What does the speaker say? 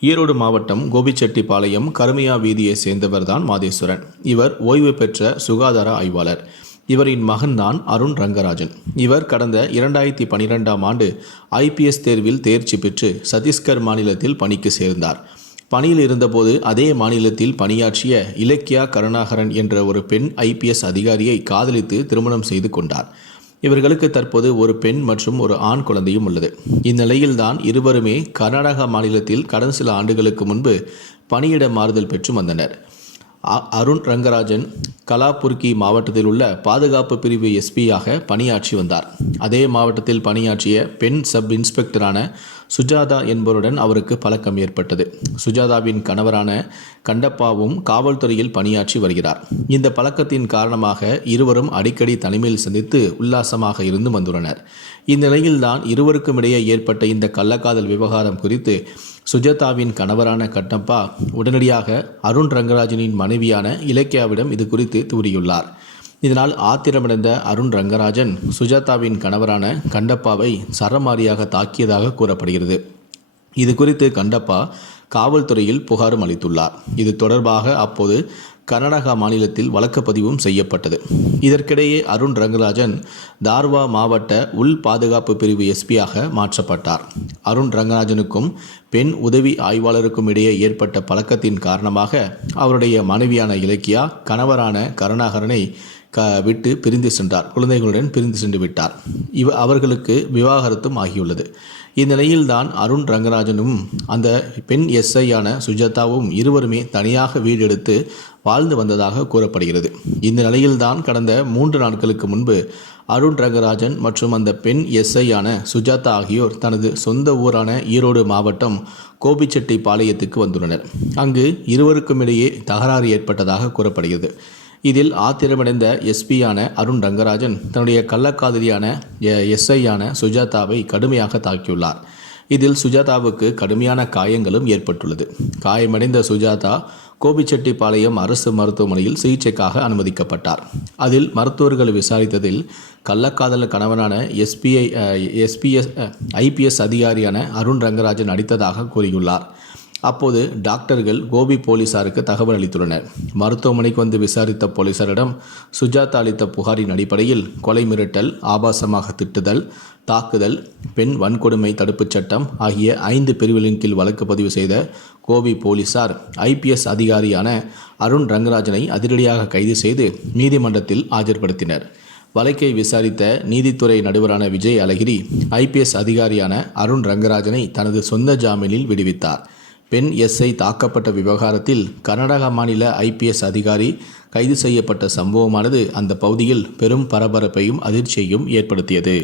ஈரோடு மாவட்டம் கோபிச்செட்டிப்பாளையம் கருமையா வீதியை சேர்ந்தவர்தான் மாதேஸ்வரன். இவர் ஓய்வு பெற்ற சுகாதார ஆய்வாளர். இவரின் மகன்தான் அருண் ரங்கராஜன். இவர் கடந்த இரண்டாயிரத்தி பனிரெண்டாம் ஆண்டு ஐபிஎஸ் தேர்வில் தேர்ச்சி பெற்று சத்தீஸ்கர் மாநிலத்தில் பணிக்கு சேர்ந்தார். பணியில் இருந்தபோது அதே மாநிலத்தில் பணியாற்றிய இலக்கியா கருணாகரன் என்ற ஒரு பெண் ஐபிஎஸ் அதிகாரியை காதலித்து திருமணம் செய்து கொண்டார். இவர்களுக்கு தற்போது ஒரு பெண் மற்றும் ஒரு ஆண் குழந்தையும் உள்ளது. இந்நிலையில்தான் இருவருமே கர்நாடகா மாநிலத்தில் கடந்த சில ஆண்டுகளுக்கு முன்பு பணியிட மாறுதல் பெற்று வந்தனர். அருண் ரங்கராஜன் கலாபுர்கி மாவட்டத்தில் உள்ள பாதுகாப்பு பிரிவு எஸ்பியாக பணியாற்றி வந்தார். அதே மாவட்டத்தில் பணியாற்றிய பெண் சப் இன்ஸ்பெக்டரான சுஜாதா என்பவருடன் அவருக்கு பழக்கம் ஏற்பட்டது. சுஜாதாவின் கணவரான கண்டப்பாவும் காவல்துறையில் பணியாற்றி வருகிறார். இந்த பழக்கத்தின் காரணமாக இருவரும் அடிக்கடி தனிமையில் சந்தித்து உல்லாசமாக இருந்து வந்துள்ளனர். இந்நிலையில்தான் இருவருக்கும் இடையே ஏற்பட்ட இந்த கள்ளக்காதல் விவகாரம் குறித்து சுஜாதாவின் கணவரான கட்டப்பா உடனடியாக அருண் ரங்கராஜனின் மனைவியான இலக்கியாவிடம் இது குறித்து கூறியுள்ளார். இதனால் ஆத்திரமடைந்த அருண் ரங்கராஜன் சுஜாதாவின் கணவரான கண்டப்பாவை சரமாரியாக தாக்கியதாக கூறப்படுகிறது. இது குறித்து கண்டப்பா காவல்துறையில் புகாரும் அளித்துள்ளார். இது தொடர்பாக அப்போது கர்நாடகா மாநிலத்தில் வழக்குப்பதிவும் செய்யப்பட்டது. இதற்கிடையே அருண் ரங்கராஜன் தார்வா மாவட்ட உள் பாதுகாப்பு பிரிவு எஸ்பியாக மாற்றப்பட்டார். அருண் ரங்கராஜனுக்கும் பெண் உதவி ஆய்வாளருக்கும் இடையே ஏற்பட்ட பழக்கத்தின் காரணமாக அவருடைய மனைவியான இலக்கியா கணவரான கருணாகரனை க விட்டு பிரிந்து சென்றார். குழந்தைகளுடன் பிரிந்து சென்று விட்டார். இவ அவர்களுக்கு விவாகரத்தும் ஆகியுள்ளது. இந்நிலையில்தான் அருண் ரங்கராஜனும் அந்த பெண் எஸ்ஐயான சுஜாதாவும் இருவருமே தனியாக வீடு எடுத்து வாழ்ந்து வந்ததாக கூறப்படுகிறது. இந்த நிலையில்தான் கடந்த மூன்று நாட்களுக்கு முன்பு அருண் ரங்கராஜன் மற்றும் அந்த பெண் எஸ்ஐயான சுஜாதா ஆகியோர் தனது சொந்த ஊரான ஈரோடு மாவட்டம் கோபிச்செட்டி பாளையத்துக்கு வந்துள்ளனர். அங்கு இருவருக்கும் இடையே தகராறு ஏற்பட்டதாக கூறப்படுகிறது. இதில் ஆத்திரமடைந்த எஸ்பியான அருண் ரங்கராஜன் தன்னுடைய கள்ளக்காதலியான எஸ்ஐயான சுஜாதாவை கடுமையாக தாக்கியுள்ளார். இதில் சுஜாதாவுக்கு கடுமையான காயங்களும் ஏற்பட்டுள்ளது. காயமடைந்த சுஜாதா கோபிச்செட்டிப்பாளையம் அரசு மருத்துவமனையில் சிகிச்சைக்காக அனுமதிக்கப்பட்டார். அதில் மருத்துவர்கள் விசாரித்ததில் கள்ளக்காதல் கணவனான எஸ்பிஐ எஸ்பிஎஸ் ஐபிஎஸ் அதிகாரியான அருண் ரங்கராஜன் அடித்ததாக கூறியுள்ளார். அப்போது டாக்டர்கள் கோபி போலீசாருக்கு தகவல் அளித்துள்ளனர். மருத்துவமனைக்கு வந்து விசாரித்த போலீசாரிடம் சுஜாதா அளித்த புகாரின் அடிப்படையில் கொலை மிரட்டல் ஆபாசமாக திட்டுதல் தாக்குதல் பெண் வன்கொடுமை தடுப்புச் சட்டம் ஆகிய ஐந்து பிரிவுகளின் கீழ் வழக்கு பதிவு செய்த கோபி போலீசார் ஐபிஎஸ் அதிகாரியான அருண் ரங்கராஜனை அதிரடியாக கைது செய்து நீதிமன்றத்தில் ஆஜர்படுத்தினர். வழக்கை விசாரித்த நீதித்துறை நடுவரான விஜய் அழகிரி ஐபிஎஸ் அதிகாரியான அருண் ரங்கராஜனை தனது சொந்த ஜாமீனில் விடுவித்தார். பெண் எஸ்ஐ தாக்கப்பட்ட விவகாரத்தில் கர்நாடகா மாநில ஐபிஎஸ் அதிகாரி கைது செய்யப்பட்ட சம்பவமானது அந்த பகுதியில் பெரும் பரபரப்பையும் அதிர்ச்சியையும் ஏற்படுத்தியது.